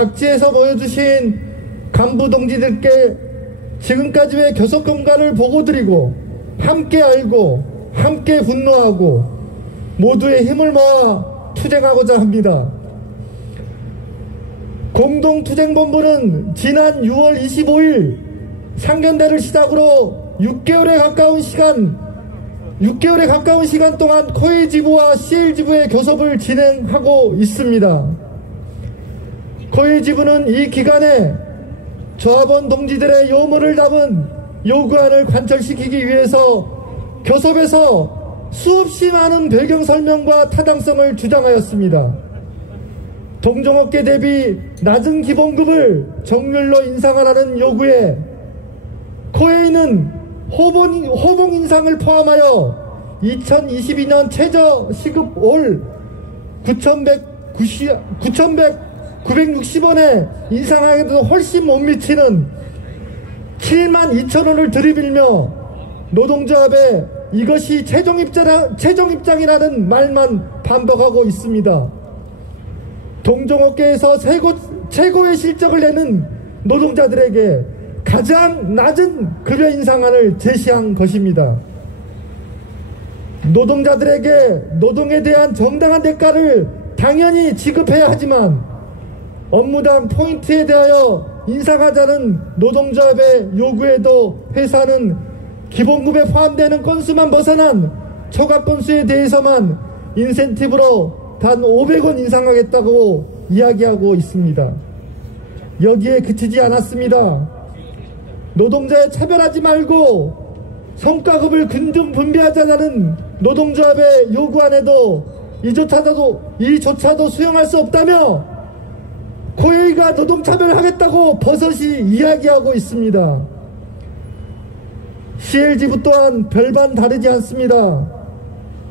각지에서 모여주신 간부 동지들께 지금까지의 교섭 경과를 보고드리고 함께 알고 함께 분노하고 모두의 힘을 모아 투쟁하고자 합니다. 공동투쟁본부는 지난 6월 25일 상견례를 시작으로 6개월에 가까운 시간 동안 코웨이 지부와 CL 지부의 교섭을 진행하고 있습니다. 코웨이 지부는 이 기간에 조합원 동지들의 요구를 담은 요구안을 관철시키기 위해서 교섭에서 수없이 많은 배경 설명과 타당성을 주장하였습니다. 동종업계 대비 낮은 기본급을 정률로 인상하라는 요구에 코웨이는 호봉 인상을 포함하여 2022년 최저 시급 올 9,960원에 인상하기도 훨씬 못 미치는 72,000원을 들이밀며 노동조합에 이것이 최종 입장이라는 말만 반복하고 있습니다. 동종업계에서 최고의 실적을 내는 노동자들에게 가장 낮은 급여 인상안을 제시한 것입니다. 노동자들에게 노동에 대한 정당한 대가를 당연히 지급해야 하지만 업무당 포인트에 대하여 인상하자는 노동조합의 요구에도 회사는 기본급에 포함되는 건수만 벗어난 초과 건수에 대해서만 인센티브로 단 500원 인상하겠다고 이야기하고 있습니다. 여기에 그치지 않았습니다. 노동자에 차별하지 말고 성과급을 균등 분배하자는 노동조합의 요구안에도 이조차도 수용할 수 없다며 코웨이가 노동차별하겠다고 버젓이 이야기하고 있습니다. CL지부 또한 별반 다르지 않습니다.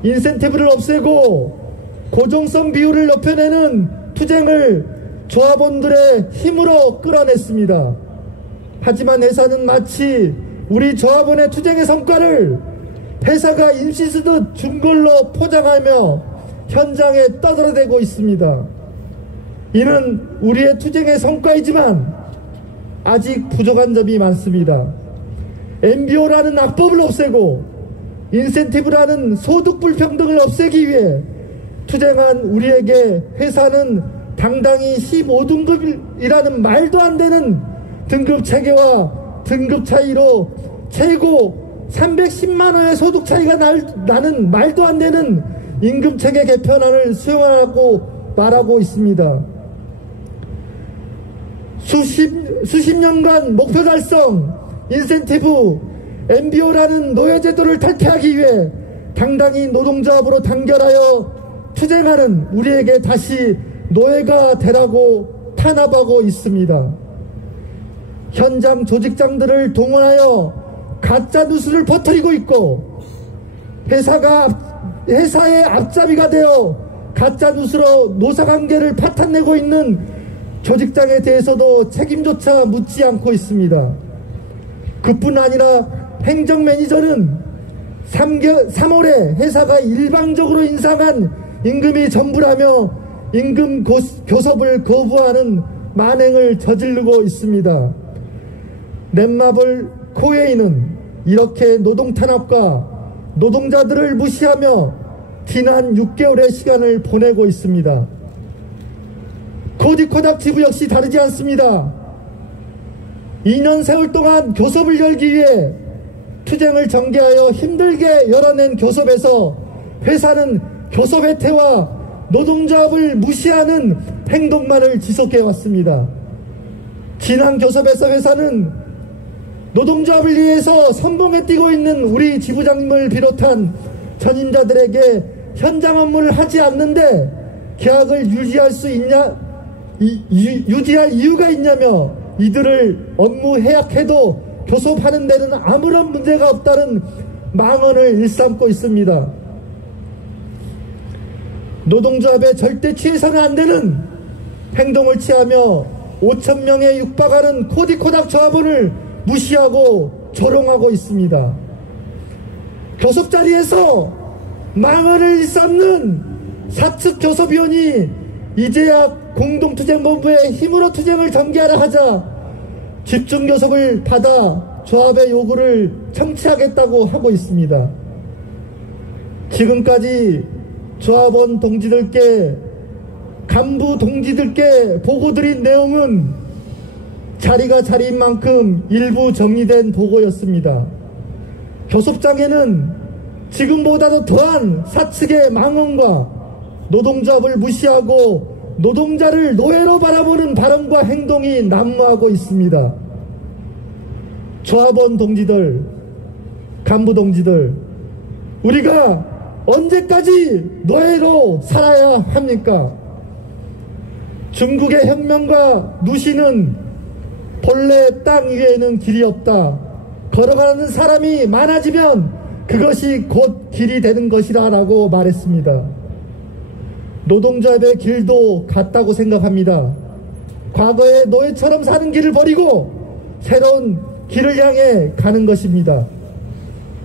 인센티브를 없애고 고정성 비율을 높여내는 투쟁을 조합원들의 힘으로 끌어냈습니다. 하지만 회사는 마치 우리 조합원의 투쟁의 성과를 회사가 임시 쓰듯 준 걸로 포장하며 현장에 떠들어대고 있습니다. 이는 우리의 투쟁의 성과이지만 아직 부족한 점이 많습니다. MBO라는 악법을 없애고 인센티브라는 소득 불평등을 없애기 위해 투쟁한 우리에게 회사는 당당히 15등급이라는 말도 안 되는 등급 체계와 등급 차이로 최고 310만원의 소득 차이가 나는 말도 안 되는 임금 체계 개편안을 수용하라고 말하고 있습니다. 수십 년간 목표 달성, 인센티브, MBO라는 노예제도를 탈퇴하기 위해 당당히 노동조합으로 단결하여 투쟁하는 우리에게 다시 노예가 되라고 탄압하고 있습니다. 현장 조직장들을 동원하여 가짜 뉴스를 퍼뜨리고 있고 회사의 앞잡이가 되어 가짜 뉴스로 노사관계를 파탄내고 있는 조직장에 대해서도 책임조차 묻지 않고 있습니다. 그뿐 아니라 행정 매니저는 3월에 회사가 일방적으로 인상한 임금이 전부라며 임금 교섭을 거부하는 만행을 저지르고 있습니다. 넷마블 코웨이는 이렇게 노동 탄압과 노동자들을 무시하며 지난 6개월의 시간을 보내고 있습니다. 코디코닥 지부 역시 다르지 않습니다. 2년 세월 동안 교섭을 열기 위해 투쟁을 전개하여 힘들게 열어낸 교섭에서 회사는 교섭 해태와 노동조합을 무시하는 행동만을 지속해왔습니다. 지난 교섭에서 회사는 노동조합을 위해서 선봉에 뛰고 있는 우리 지부장님을 비롯한 전임자들에게 현장 업무를 하지 않는데 계약을 유지할 이유가 있냐며 이들을 업무 해약해도 교섭하는 데는 아무런 문제가 없다는 망언을 일삼고 있습니다. 노동조합에 절대 취해서는 안 되는 행동을 취하며 5,000명에 육박하는 코디코닥 조합원을 무시하고 조롱하고 있습니다. 교섭 자리에서 망언을 일삼는 사측 교섭위원이 이제야 공동투쟁본부의 힘으로 투쟁을 전개하라 하자 집중교섭을 받아 조합의 요구를 청취하겠다고 하고 있습니다. 지금까지 조합원 동지들께, 간부 동지들께 보고드린 내용은 자리가 자리인 만큼 일부 정리된 보고였습니다. 교섭장에는 지금보다도 더한 사측의 망언과 노동조합을 무시하고 노동자를 노예로 바라보는 발언과 행동이 난무하고 있습니다. 조합원 동지들, 간부 동지들, 우리가 언제까지 노예로 살아야 합니까? 중국의 혁명과 누시는 본래 땅 위에는 길이 없다. 걸어가는 사람이 많아지면 그것이 곧 길이 되는 것이라 라고 말했습니다. 노동조합의 길도 같다고 생각합니다. 과거의 노예처럼 사는 길을 버리고 새로운 길을 향해 가는 것입니다.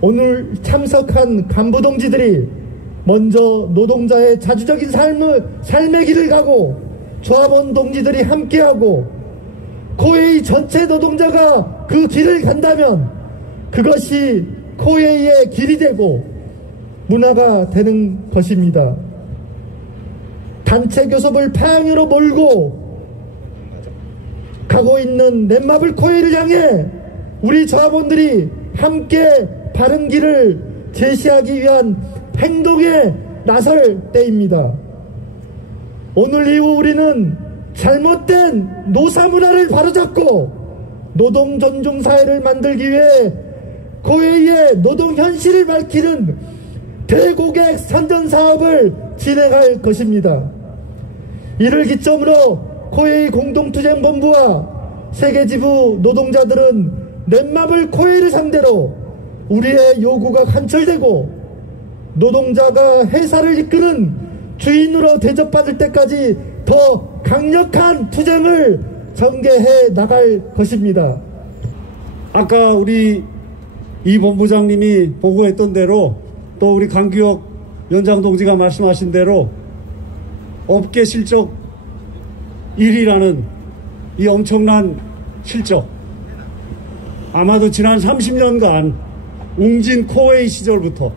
오늘 참석한 간부동지들이 먼저 노동자의 자주적인 삶의 길을 가고 조합원 동지들이 함께하고 코웨이 전체 노동자가 그 길을 간다면 그것이 코웨이의 길이 되고 문화가 되는 것입니다. 단체 교섭을 파양으로 몰고 가고 있는 넷마블 코웨이를 향해 우리 조합원들이 함께 바른 길을 제시하기 위한 행동에 나설 때입니다. 오늘 이후 우리는 잘못된 노사 문화를 바로잡고 노동 존중 사회를 만들기 위해 코웨이의 노동 현실을 밝히는 대고객 선전 사업을 진행할 것입니다. 이를 기점으로 코웨이 공동투쟁본부와 세계지부 노동자들은 넷마블 코웨이를 상대로 우리의 요구가 관철되고 노동자가 회사를 이끄는 주인으로 대접받을 때까지 더 강력한 투쟁을 전개해 나갈 것입니다. 아까 우리 이 본부장님이 보고했던 대로 또 우리 강규혁 위원장 동지가 말씀하신 대로 업계 실적 1위라는 이 엄청난 실적, 아마도 지난 30년간 웅진 코웨이 시절부터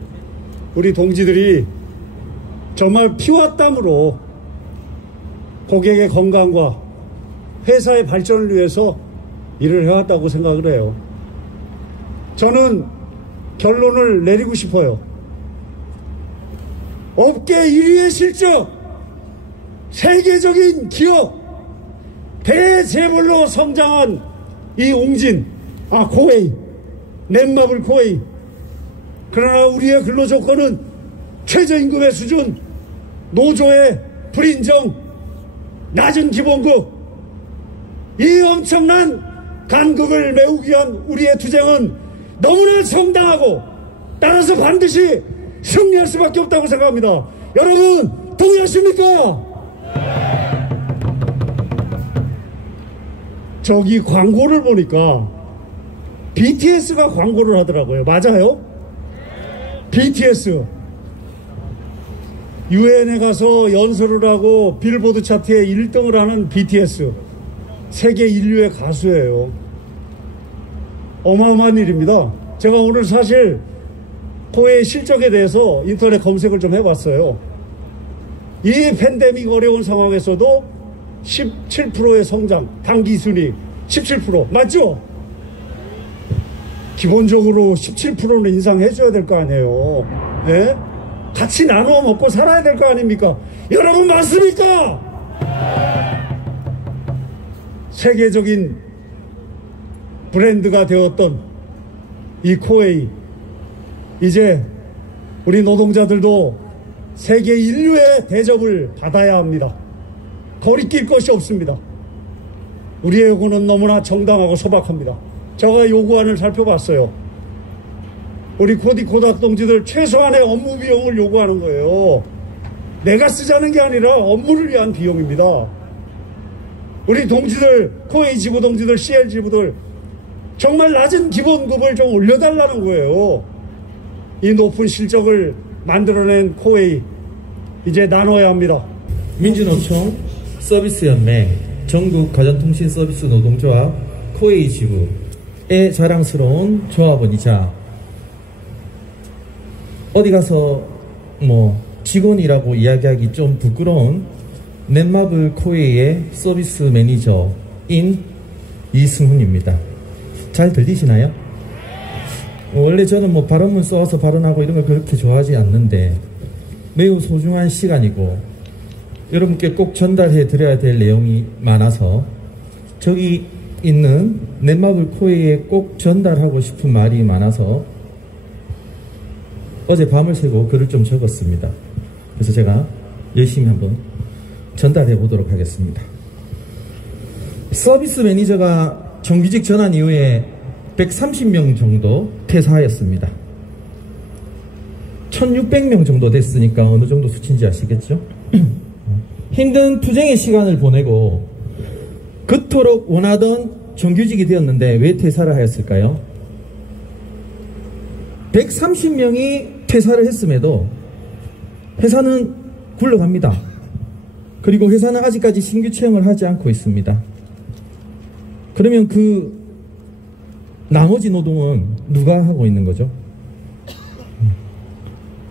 우리 동지들이 정말 피와 땀으로 고객의 건강과 회사의 발전을 위해서 일을 해왔다고 생각을 해요. 저는 결론을 내리고 싶어요. 업계 1위의 실적, 세계적인 기업, 대재벌로 성장한 이 웅진, 코웨이, 넷마블 코웨이. 그러나 우리의 근로조건은 최저임금의 수준, 노조의 불인정, 낮은 기본급, 이 엄청난 간극을 메우기 위한 우리의 투쟁은 너무나 정당하고 따라서 반드시 승리할 수밖에 없다고 생각합니다. 여러분 동의하십니까? 저기 광고를 보니까 BTS가 광고를 하더라고요. 맞아요? BTS 유엔에 가서 연설을 하고 빌보드 차트에 1등을 하는 BTS, 세계 인류의 가수예요. 어마어마한 일입니다. 제가 오늘 사실 코웨이 실적에 대해서 인터넷 검색을 좀 해봤어요. 이 팬데믹 어려운 상황에서도 17%의 성장, 당기순이익 17%, 맞죠? 기본적으로 17%는 인상해줘야 될 거 아니에요. 네? 같이 나누어 먹고 살아야 될 거 아닙니까? 여러분 맞습니까? 세계적인 브랜드가 되었던 이 코웨이, 이제 우리 노동자들도 세계 인류의 대접을 받아야 합니다. 거리낄 것이 없습니다. 우리의 요구는 너무나 정당하고 소박합니다. 제가 요구안을 살펴봤어요. 우리 코디코닥 동지들 최소한의 업무 비용을 요구하는 거예요. 내가 쓰자는 게 아니라 업무를 위한 비용입니다. 우리 동지들, 코웨이 지부 동지들, CL 지부들 정말 낮은 기본급을 좀 올려달라는 거예요. 이 높은 실적을 만들어낸 코웨이, 이제 나눠야 합니다. 민주노총 서비스연맹 전국 가전통신 서비스 노동조합 코웨이 지부의 자랑스러운 조합원이자 어디 가서 뭐 직원이라고 이야기하기 좀 부끄러운 넷마블 코웨이의 서비스 매니저인 이승훈입니다. 잘 들리시나요? 원래 저는 뭐 발언문 써와서 발언하고 이런 걸 그렇게 좋아하지 않는데 매우 소중한 시간이고 여러분께 꼭 전달해 드려야 될 내용이 많아서 저기 있는 넷마블 코웨이에 꼭 전달하고 싶은 말이 많아서 어제 밤을 새고 글을 좀 적었습니다. 그래서 제가 열심히 한번 전달해 보도록 하겠습니다. 서비스 매니저가 정규직 전환 이후에 130명 정도 퇴사하였습니다. 1600명 정도 됐으니까 어느 정도 수치인지 아시겠죠? 힘든 투쟁의 시간을 보내고 그토록 원하던 정규직이 되었는데 왜 퇴사를 하였을까요? 130명이 퇴사를 했음에도 회사는 굴러갑니다. 그리고 회사는 아직까지 신규 채용을 하지 않고 있습니다. 그러면 그 나머지 노동은 누가 하고 있는 거죠?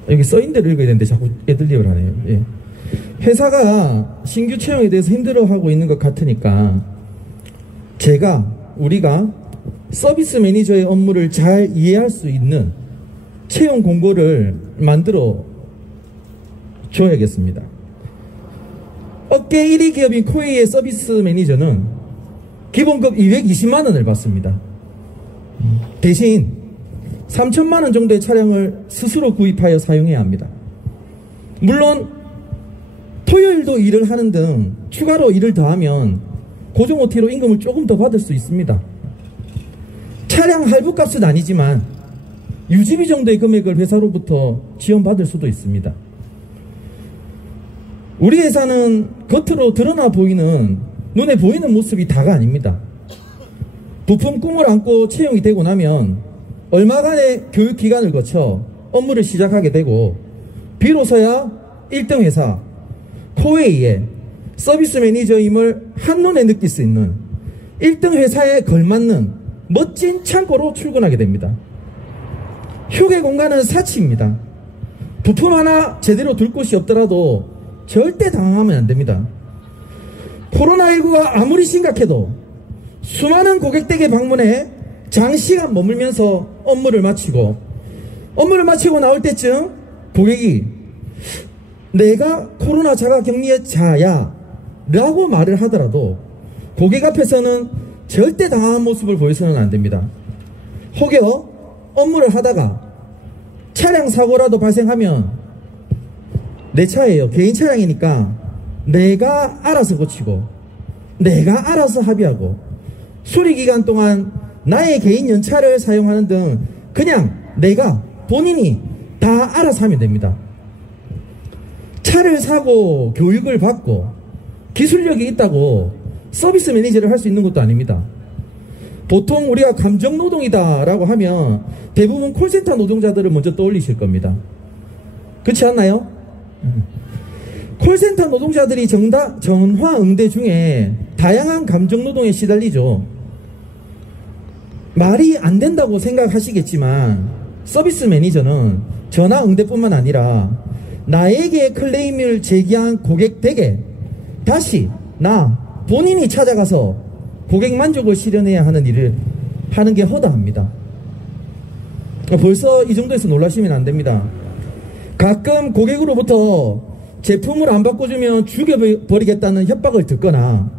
여기 써있는 대로 읽어야 되는데 자꾸 애들립을 하네요. 예. 회사가 신규 채용에 대해서 힘들어하고 있는 것 같으니까 우리가 서비스 매니저의 업무를 잘 이해할 수 있는 채용 공고를 만들어 줘야겠습니다. 업계 1위 기업인 코웨이의 서비스 매니저는 기본급 220만원을 받습니다. 대신 3천만원 정도의 차량을 스스로 구입하여 사용해야 합니다. 물론 토요일도 일을 하는 등 추가로 일을 더하면 고정 OT로 임금을 조금 더 받을 수 있습니다. 차량 할부값은 아니지만 유지비 정도의 금액을 회사로부터 지원받을 수도 있습니다. 우리 회사는 겉으로 드러나 보이는 눈에 보이는 모습이 다가 아닙니다. 부품 꿈을 안고 채용이 되고 나면 얼마간의 교육기간을 거쳐 업무를 시작하게 되고 비로소야 1등 회사 코웨이의 서비스 매니저임을 한눈에 느낄 수 있는 1등 회사에 걸맞는 멋진 창고로 출근하게 됩니다. 휴게 공간은 사치입니다. 부품 하나 제대로 둘 곳이 없더라도 절대 당황하면 안 됩니다. 코로나19가 아무리 심각해도 수많은 고객 댁에 방문해 장시간 머물면서 업무를 마치고 나올 때쯤 고객이 내가 코로나 자가격리의 자야 라고 말을 하더라도 고객 앞에서는 절대 당황한 모습을 보여서는 안 됩니다. 혹여 업무를 하다가 차량 사고라도 발생하면 내 차예요. 개인 차량이니까 내가 알아서 고치고 내가 알아서 합의하고 수리기간 동안 나의 개인 연차를 사용하는 등 그냥 본인이 다 알아서 하면 됩니다. 차를 사고 교육을 받고 기술력이 있다고 서비스 매니저를 할 수 있는 것도 아닙니다. 보통 우리가 감정노동이다 라고 하면 대부분 콜센터 노동자들을 먼저 떠올리실 겁니다. 그렇지 않나요? 콜센터 노동자들이 전화 응대 중에 다양한 감정노동에 시달리죠. 말이 안 된다고 생각하시겠지만 서비스 매니저는 전화 응대뿐만 아니라 나에게 클레임을 제기한 고객 댁에 다시 본인이 찾아가서 고객 만족을 실현해야 하는 일을 하는 게 허다합니다. 벌써 이 정도에서 놀라시면 안 됩니다. 가끔 고객으로부터 제품을 안 바꿔주면 죽여버리겠다는 협박을 듣거나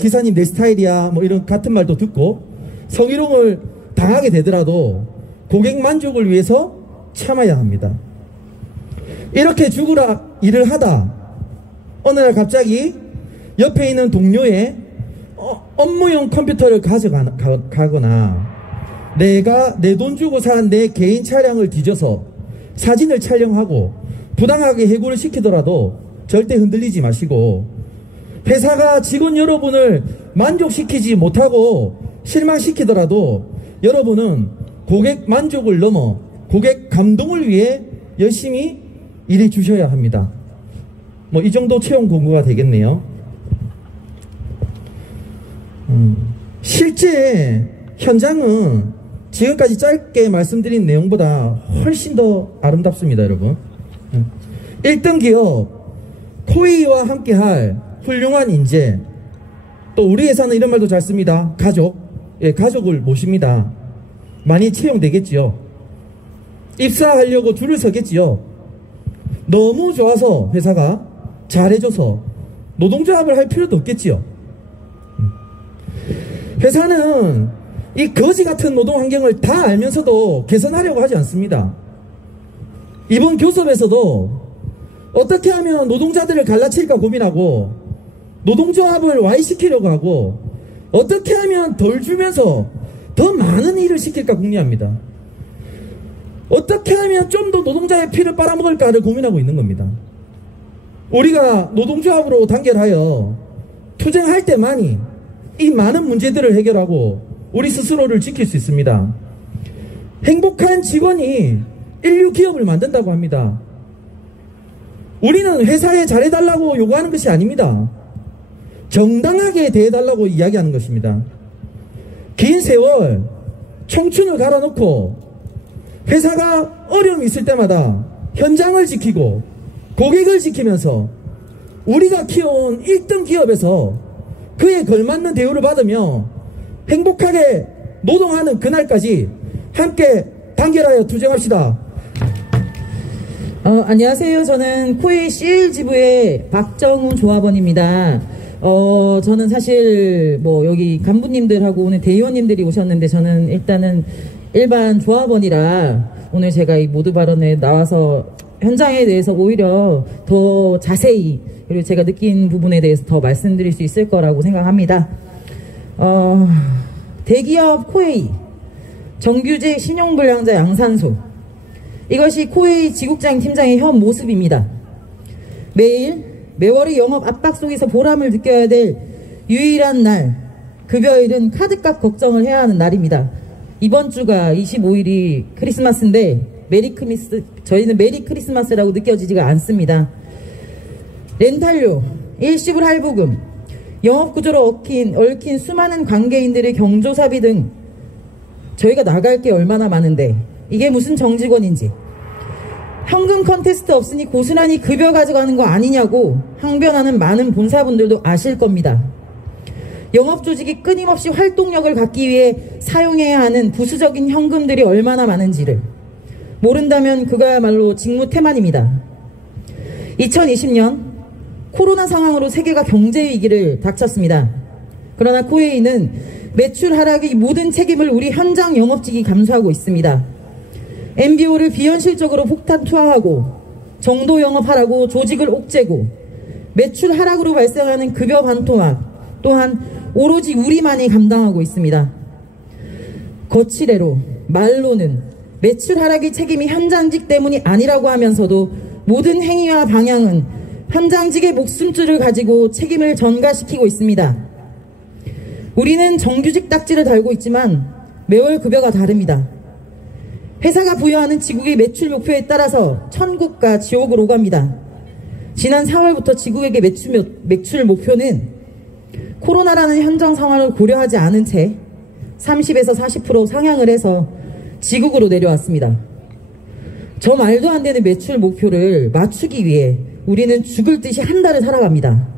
기사님 내 스타일이야 뭐 이런 같은 말도 듣고 성희롱을 당하게 되더라도 고객 만족을 위해서 참아야 합니다. 이렇게 죽으라 일을 하다 어느 날 갑자기 옆에 있는 동료의 업무용 컴퓨터를 가져가거나 내가 내 돈 주고 산 내 개인 차량을 뒤져서 사진을 촬영하고 부당하게 해고를 시키더라도 절대 흔들리지 마시고 회사가 직원 여러분을 만족시키지 못하고 실망시키더라도 여러분은 고객 만족을 넘어 고객 감동을 위해 열심히 일해 주셔야 합니다. 뭐 이 정도 채용 공고가 되겠네요. 실제 현장은 지금까지 짧게 말씀드린 내용보다 훨씬 더 아름답습니다, 여러분. 1등 기업 코웨이와 함께할 훌륭한 인재, 또 우리 회사는 이런 말도 잘 씁니다. 가족, 가족을 모십니다. 많이 채용되겠지요. 입사하려고 줄을 서겠지요. 너무 좋아서 회사가 잘해줘서 노동조합을 할 필요도 없겠지요. 회사는 이 거지 같은 노동 환경을 다 알면서도 개선하려고 하지 않습니다. 이번 교섭에서도 어떻게 하면 노동자들을 갈라칠까 고민하고 노동조합을 와해시키려고 하고 어떻게 하면 덜 주면서 더 많은 일을 시킬까 궁리합니다. 어떻게 하면 좀 더 노동자의 피를 빨아먹을까를 고민하고 있는 겁니다. 우리가 노동조합으로 단결하여 투쟁할 때만이 이 많은 문제들을 해결하고 우리 스스로를 지킬 수 있습니다. 행복한 직원이 인류 기업을 만든다고 합니다. 우리는 회사에 잘해달라고 요구하는 것이 아닙니다. 정당하게 대해달라고 이야기하는 것입니다. 긴 세월 청춘을 갈아놓고 회사가 어려움이 있을 때마다 현장을 지키고 고객을 지키면서 우리가 키워온 1등 기업에서 그에 걸맞는 대우를 받으며 행복하게 노동하는 그날까지 함께 단결하여 투쟁합시다. 안녕하세요. 저는 코웨이 CL 지부의 박정우 조합원입니다. 저는 사실 여기 간부님들하고 오늘 대의원님들이 오셨는데 저는 일단은 일반 조합원이라 오늘 제가 이 모두 발언에 나와서 현장에 대해서 오히려 더 자세히 그리고 제가 느낀 부분에 대해서 더 말씀드릴 수 있을 거라고 생각합니다. 대기업 코웨이 정규직 신용불량자 양산소, 이것이 코웨이 지국장 팀장의 현 모습입니다. 매월의 영업 압박 속에서 보람을 느껴야 될 유일한 날, 급여일은 카드값 걱정을 해야 하는 날입니다. 이번 주가 25일이 크리스마스인데 저희는 메리 크리스마스라고 느껴지지가 않습니다. 렌탈료, 일시불 할부금, 영업구조로 얽힌 수많은 관계인들의 경조사비 등 저희가 나갈 게 얼마나 많은데 이게 무슨 정직원인지, 현금 컨테스트 없으니 고스란히 급여 가져가는 거 아니냐고 항변하는 많은 본사분들도 아실 겁니다. 영업조직이 끊임없이 활동력을 갖기 위해 사용해야 하는 부수적인 현금들이 얼마나 많은지를 모른다면 그거야말로 직무태만입니다. 2020년 코로나 상황으로 세계가 경제위기를 닥쳤습니다. 그러나 코웨이는 매출 하락의 모든 책임을 우리 현장 영업직이 감수하고 있습니다. MBO를 비현실적으로 폭탄 투하하고 정도 영업하라고 조직을 옥죄고 매출 하락으로 발생하는 급여 반토막 또한 오로지 우리만이 감당하고 있습니다. 거치대로 말로는 매출 하락의 책임이 현장직 때문이 아니라고 하면서도 모든 행위와 방향은 현장직의 목숨줄을 가지고 책임을 전가시키고 있습니다. 우리는 정규직 딱지를 달고 있지만 매월 급여가 다릅니다. 회사가 부여하는 지국의 매출 목표에 따라서 천국과 지옥을 오갑니다. 지난 4월부터 지국에게 매출 목표는 코로나라는 현장 상황을 고려하지 않은 채 30에서 40% 상향을 해서 지국으로 내려왔습니다. 저 말도 안 되는 매출 목표를 맞추기 위해 우리는 죽을 듯이 한 달을 살아갑니다.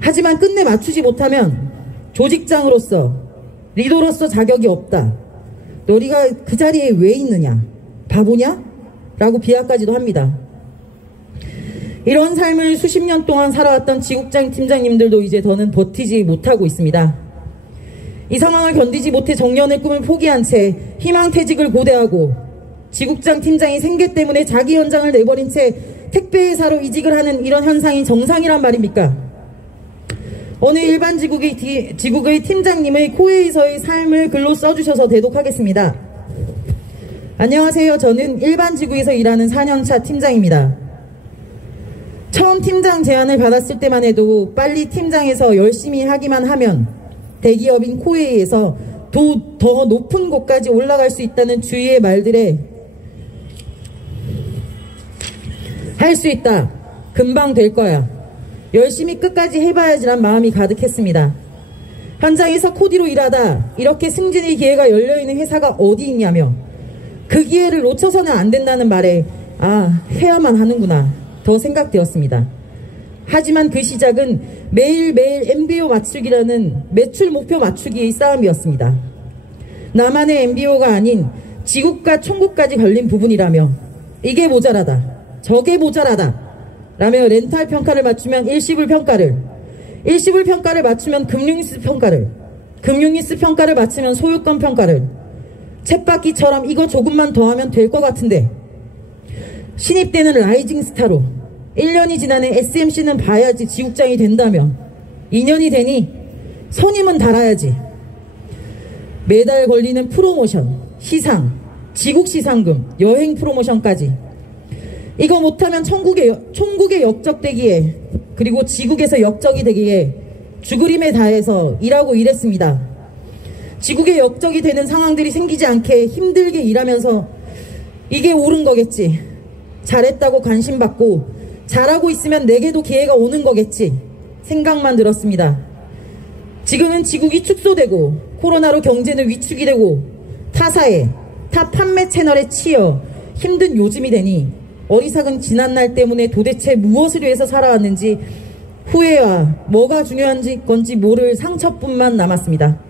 하지만 끝내 맞추지 못하면 조직장으로서 리더로서 자격이 없다. 너희가 그 자리에 왜 있느냐? 바보냐? 라고 비하까지도 합니다. 이런 삶을 수십 년 동안 살아왔던 지국장 팀장님들도 이제 더는 버티지 못하고 있습니다. 이 상황을 견디지 못해 정년의 꿈을 포기한 채 희망퇴직을 고대하고 지국장 팀장이 생계 때문에 자기 현장을 내버린 채 택배회사로 이직을 하는 이런 현상이 정상이란 말입니까? 어느 일반 지국의 팀장님의 코웨이에서의 삶을 글로 써주셔서 대독하겠습니다. 안녕하세요. 저는 일반 지국에서 일하는 4년차 팀장입니다. 처음 팀장 제안을 받았을 때만 해도 빨리 팀장에서 열심히 하기만 하면 대기업인 코웨이에서 더 높은 곳까지 올라갈 수 있다는 주위의 말들에 할 수 있다. 금방 될 거야. 열심히 끝까지 해봐야지란 마음이 가득했습니다. 현장에서 코디로 일하다 이렇게 승진의 기회가 열려있는 회사가 어디 있냐며 그 기회를 놓쳐서는 안 된다는 말에 해야만 하는구나 더 생각되었습니다. 하지만 그 시작은 매일매일 MBO 맞추기라는 매출 목표 맞추기의 싸움이었습니다. 나만의 MBO가 아닌 지국과 총국까지 걸린 부분이라며 이게 모자라다 저게 모자라다 라며 렌탈 평가를 맞추면 일시불 평가를 일시불 평가를 맞추면 금융리스 평가를 금융리스 평가를 맞추면 소유권 평가를 쳇바퀴처럼 이거 조금만 더 하면 될 것 같은데 신입 때는 라이징 스타로 1년이 지나네 SMC는 봐야지 지국장이 된다며 2년이 되니 선임은 달아야지 매달 걸리는 프로모션, 시상, 지국시상금, 여행 프로모션까지 이거 못하면 총국의 역적되기에 그리고 지국에서 역적이 되기에 죽으림에 다해서 일하고 일했습니다. 지국의 역적이 되는 상황들이 생기지 않게 힘들게 일하면서 이게 옳은 거겠지. 잘했다고 관심받고 잘하고 있으면 내게도 기회가 오는 거겠지. 생각만 들었습니다. 지금은 지국이 축소되고 코로나로 경제는 위축이 되고 타사에 타 판매 채널에 치여 힘든 요즘이 되니 어리석은 지난날 때문에 도대체 무엇을 위해서 살아왔는지 후회와 뭐가 중요한 건지 모를 상처뿐만 남았습니다.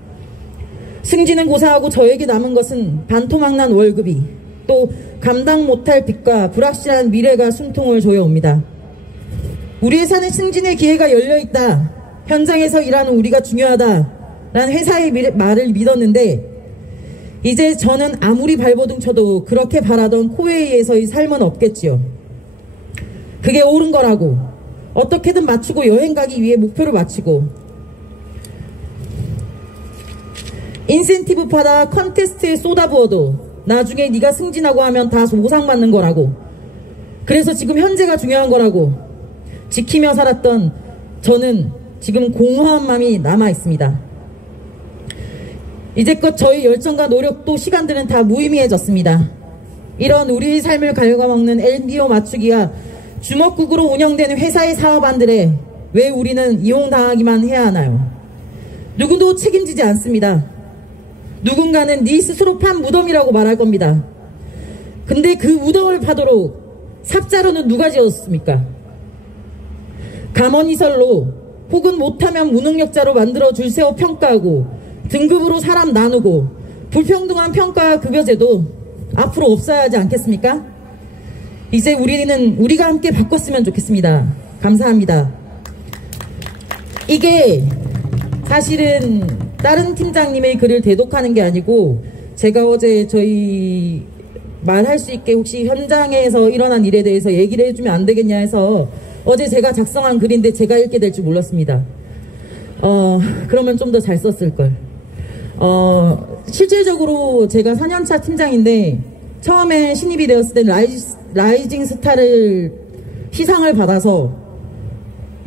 승진은 고사하고 저에게 남은 것은 반토막난 월급이 또 감당 못할 빚과 불확실한 미래가 숨통을 조여옵니다. 우리 회사는 승진의 기회가 열려있다. 현장에서 일하는 우리가 중요하다. 라는 회사의 말을 믿었는데 이제 저는 아무리 발버둥 쳐도 그렇게 바라던 코웨이에서의 삶은 없겠지요. 그게 옳은 거라고 어떻게든 맞추고 여행 가기 위해 목표를 맞추고 인센티브 받아 컨테스트에 쏟아부어도 나중에 네가 승진하고 하면 다 보상받는 거라고 그래서 지금 현재가 중요한 거라고 지키며 살았던 저는 지금 공허한 마음이 남아있습니다. 이제껏 저희 열정과 노력도 시간들은 다 무의미해졌습니다. 이런 우리의 삶을 갉아먹는 MBO 맞추기와 주먹국으로 운영되는 회사의 사업안들에 왜 우리는 이용당하기만 해야 하나요? 누구도 책임지지 않습니다. 누군가는 네 스스로 판 무덤이라고 말할 겁니다. 근데 그 무덤을 파도록 삽자루는 누가 지었습니까? 감언이설로 혹은 못하면 무능력자로 만들어 줄 세워 평가하고 등급으로 사람 나누고 불평등한 평가와 급여제도 앞으로 없어야 하지 않겠습니까? 이제 우리가 함께 바꿨으면 좋겠습니다. 감사합니다. 이게 사실은 다른 팀장님의 글을 대독하는 게 아니고 제가 어제 저희 말할 수 있게 혹시 현장에서 일어난 일에 대해서 얘기를 해주면 안 되겠냐 해서 어제 제가 작성한 글인데 제가 읽게 될 줄 몰랐습니다. 그러면 좀 더 잘 썼을걸. 실질적으로 제가 4년차 팀장인데 처음에 신입이 되었을 때 라이징 스타를 시상을 받아서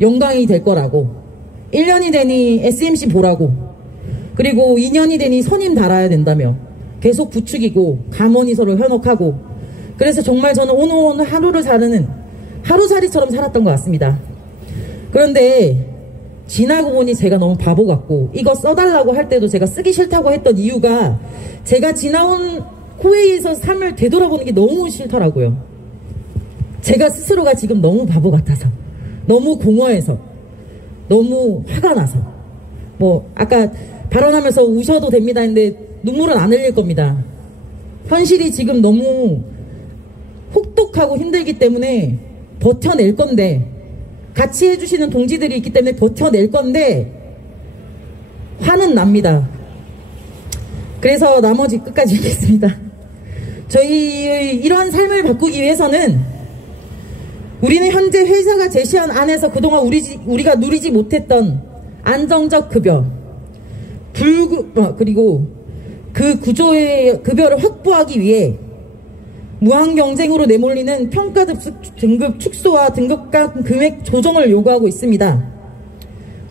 영광이 될 거라고 1년이 되니 SMC 보라고 그리고 2년이 되니 선임 달아야 된다며 계속 부추기고 감언이설을 현혹하고 그래서 정말 저는 오늘 하루를 사는 하루살이처럼 살았던 것 같습니다. 그런데 지나고 보니 제가 너무 바보 같고 이거 써달라고 할 때도 제가 쓰기 싫다고 했던 이유가 제가 지나온 코웨이에서 삶을 되돌아보는 게 너무 싫더라고요. 제가 스스로가 지금 너무 바보 같아서 너무 공허해서 너무 화가 나서 뭐 아까 발언하면서 우셔도 됩니다 했는데 눈물은 안 흘릴 겁니다. 현실이 지금 너무 혹독하고 힘들기 때문에 버텨낼 건데 같이 해주시는 동지들이 있기 때문에 버텨낼 건데 화는 납니다. 그래서 나머지 끝까지 읽겠습니다. 저희 이런 삶을 바꾸기 위해서는 우리는 현재 회사가 제시한 안에서 그동안 우리가 누리지 못했던 안정적 급여 그리고 그 구조의 급여를 확보하기 위해 무한 경쟁으로 내몰리는 평가 등급 축소와 등급과 금액 조정을 요구하고 있습니다.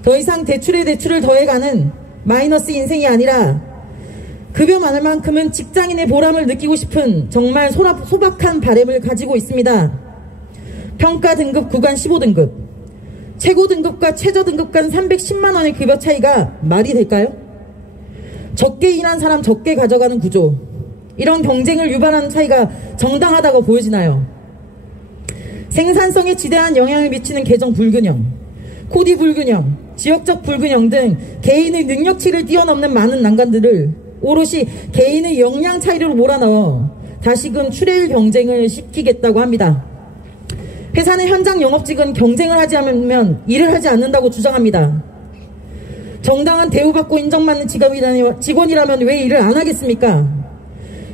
더 이상 대출에 대출을 더해가는 마이너스 인생이 아니라 급여 많을 만큼은 직장인의 보람을 느끼고 싶은 정말 소박한 바람을 가지고 있습니다. 평가 등급 구간 15등급 최고 등급과 최저 등급 간 310만 원의 급여 차이가 말이 될까요? 적게 일한 사람 적게 가져가는 구조, 이런 경쟁을 유발하는 차이가 정당하다고 보여지나요? 생산성에 지대한 영향을 미치는 계정 불균형, 코디 불균형, 지역적 불균형 등 개인의 능력치를 뛰어넘는 많은 난관들을 오롯이 개인의 역량 차이로 몰아넣어 다시금 출애율 경쟁을 시키겠다고 합니다. 회사는 현장 영업직은 경쟁을 하지 않으면 일을 하지 않는다고 주장합니다. 정당한 대우받고 인정받는 직원이라면 왜 일을 안 하겠습니까?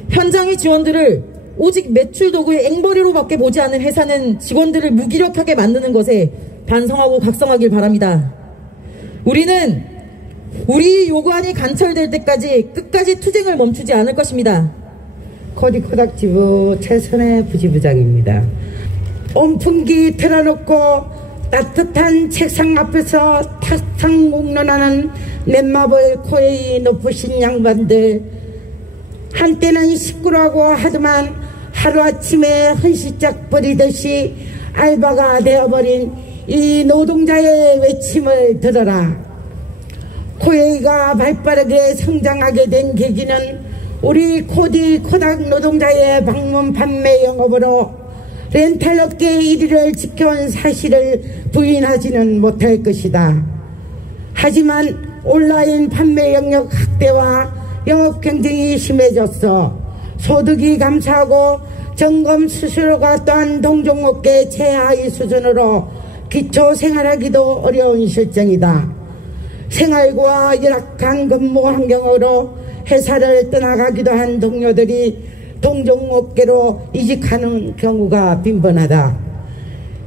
현장의 지원들을 오직 매출 도구의 앵벌이로밖에 보지 않는 회사는 직원들을 무기력하게 만드는 것에 반성하고 각성하길 바랍니다. 우리는 우리 요구안이 관철될 때까지 끝까지 투쟁을 멈추지 않을 것입니다. 코디 코닥지부 최선의 부지부장입니다. 온풍기 틀어놓고 따뜻한 책상 앞에서 탁탁 묵론하는 넷마블 코웨이 높으신 양반들, 한때는 시끄러워하고 하더만 하루아침에 헌시짝 버리듯이 알바가 되어버린 이 노동자의 외침을 들어라. 코웨이가 발빠르게 성장하게 된 계기는 우리 코디 코닥 노동자의 방문 판매 영업으로 렌탈업계 1위를 지켜온 사실을 부인하지는 못할 것이다. 하지만 온라인 판매 영역 확대와 영업 경쟁이 심해졌어 소득이 감소하고 점검 수수료가 또한 동종업계 최하위 수준으로 기초 생활하기도 어려운 실정이다. 생활고와 열악한 근무 환경으로 회사를 떠나가기도 한 동료들이 동종업계로 이직하는 경우가 빈번하다.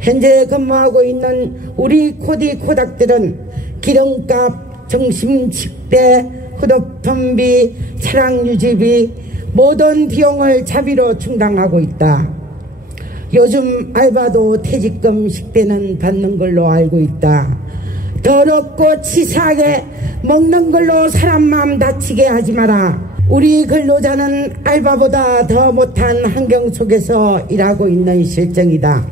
현재 근무하고 있는 우리 코디 코닥들은 기름값, 점심 식대, 휴대폰비, 차량 유지비 모든 비용을 자비로 충당하고 있다. 요즘 알바도 퇴직금 식대는 받는 걸로 알고 있다. 더럽고 치사하게 먹는 걸로 사람 마음 다치게 하지 마라. 우리 근로자는 알바보다 더 못한 환경 속에서 일하고 있는 실정이다.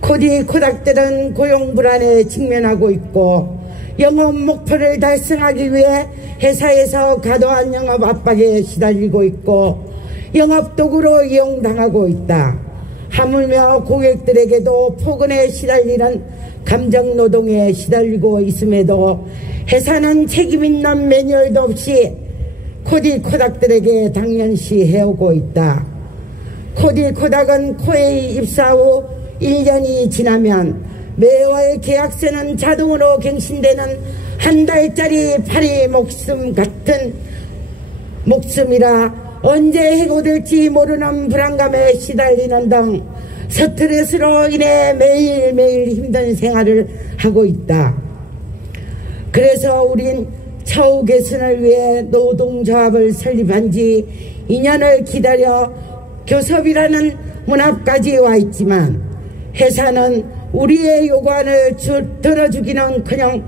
코디 코닥들은 고용 불안에 직면하고 있고 영업 목표를 달성하기 위해 회사에서 과도한 영업 압박에 시달리고 있고 영업 도구로 이용당하고 있다. 하물며 고객들에게도 포근에 시달리는 감정노동에 시달리고 있음에도 회사는 책임있는 매뉴얼도 없이 코디 코닥들에게 당연시 해오고 있다. 코디 코닥은 코웨이 입사 후 1년이 지나면 매월 계약서는 자동으로 갱신되는 한 달짜리 파리 목숨 같은 목숨이라 언제 해고될지 모르는 불안감에 시달리는 등 스트레스로 인해 매일매일 힘든 생활을 하고 있다. 그래서 우린 처우 개선을 위해 노동조합을 설립한 지 2년을 기다려 교섭이라는 문 앞까지 와 있지만 회사는 우리의 요구안을 들어주기는커녕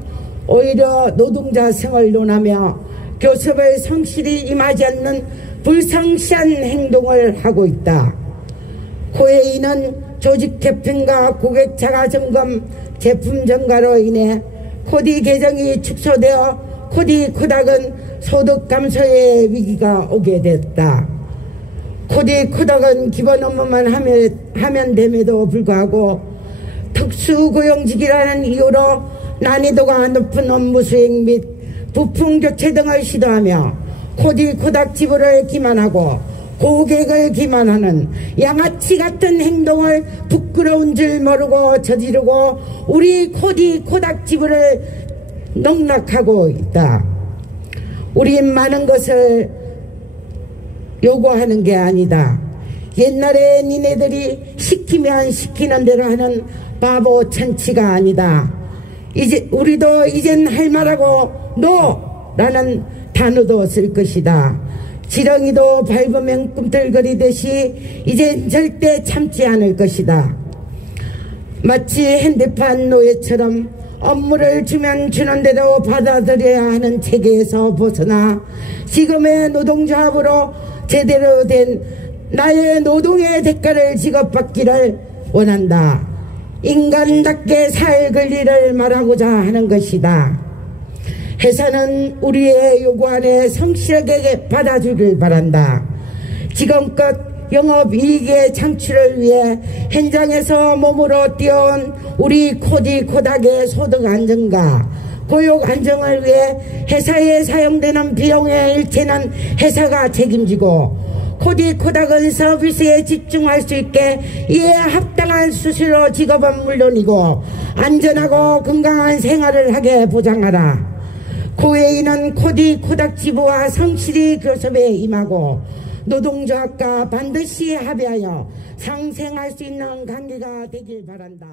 오히려 노동자 성을 논하며 교섭에 성실히 임하지 않는 불성실한 행동을 하고 있다. 코웨이는 조직 개편과 고객 자가 점검, 제품 증가로 인해 코디 계정이 축소되어 코디 코닥은 소득 감소의 위기가 오게 됐다. 코디 코닥은 기본 업무만 하면 됨에도 불구하고 특수고용직이라는 이유로 난이도가 높은 업무 수행 및 부품 교체 등을 시도하며 코디 코닥 지부를 기만하고 고객을 기만하는 양아치 같은 행동을 부끄러운 줄 모르고 저지르고 우리 코디 코닥 지부를 농락하고 있다. 우린 많은 것을 요구하는 게 아니다. 옛날에 니네들이 시키면 시키는 대로 하는 바보 천치가 아니다. 이제 우리도 이젠 할 말하고 노라는 단어도 쓸 것이다. 지렁이도 밟으면 꿈틀거리듯이 이젠 절대 참지 않을 것이다. 마치 핸드폰 노예처럼 업무를 주면 주는 대로 받아들여야 하는 체계에서 벗어나 지금의 노동조합으로 제대로 된 나의 노동의 대가를 지급받기를 원한다. 인간답게 살 권리를 말하고자 하는 것이다. 회사는 우리의 요구 안에 성실하게 받아주길 바란다. 지금껏 영업이익의 창출을 위해 현장에서 몸으로 뛰어온 우리 코디코닥의 소득 안정과 고용 안정을 위해 회사에 사용되는 비용의 일체는 회사가 책임지고 코디코닥은 서비스에 집중할 수 있게 이에 합당한 수수료 지급은 물론이고 안전하고 건강한 생활을 하게 보장하라. 코웨이는 코디코닥 지부와 성실히 교섭에 임하고 노동조합과 반드시 합의하여 상생할 수 있는 관계가 되길 바란다.